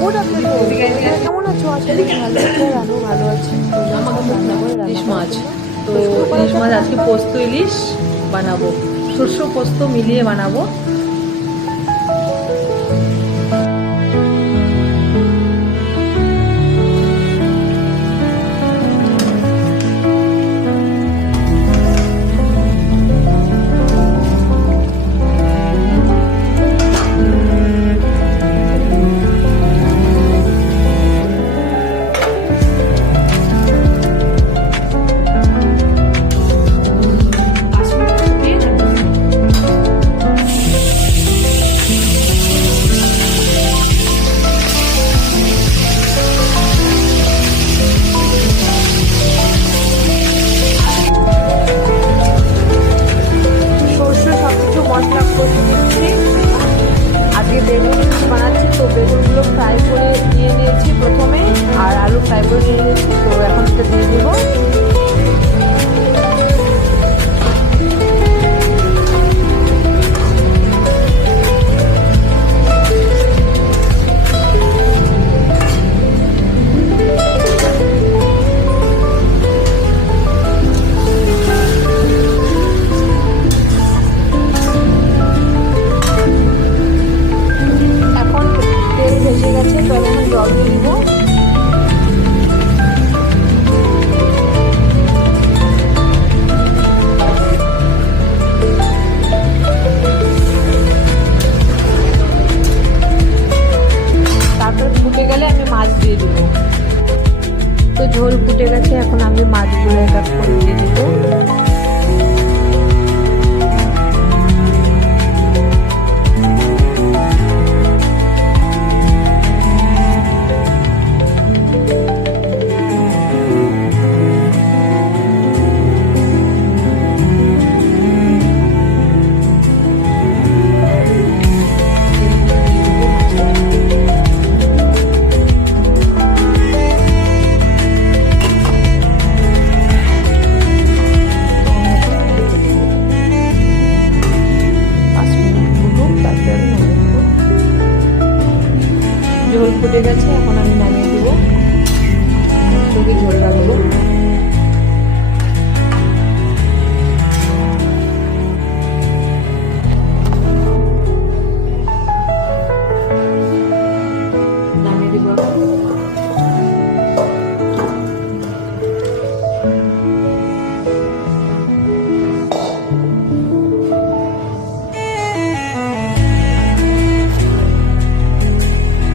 Good afternoon, কেমন আছো? আশা করি ভালো আছো। রানু ভালো আছে। ইলিশ মাছ, তো ইলিশ মাছ আজকে পোস্ত ইলিশ বানাবো, সর্ষে পোস্ত মিলিয়ে বানাবো। বানাচ্ছি তো বেগুনগুলো ফ্রাই করে নিয়ে নিয়েছি প্রথমে, আর আলু ফ্রাই করে নিয়ে নিয়েছি। তো এখন এটা দিয়ে দেবো। জল দিয়ে দিব। তারপর ফুটে গেলে আমি মাছ দিয়ে দিব। তো ঝোল ফুটে গেছে, এখন আমি মাছগুলো এক এক করে দিয়ে দিব। ঝোল ফুটে গেছে, এখন আমি নামিয়ে দেবো। ঝোল রাখবো।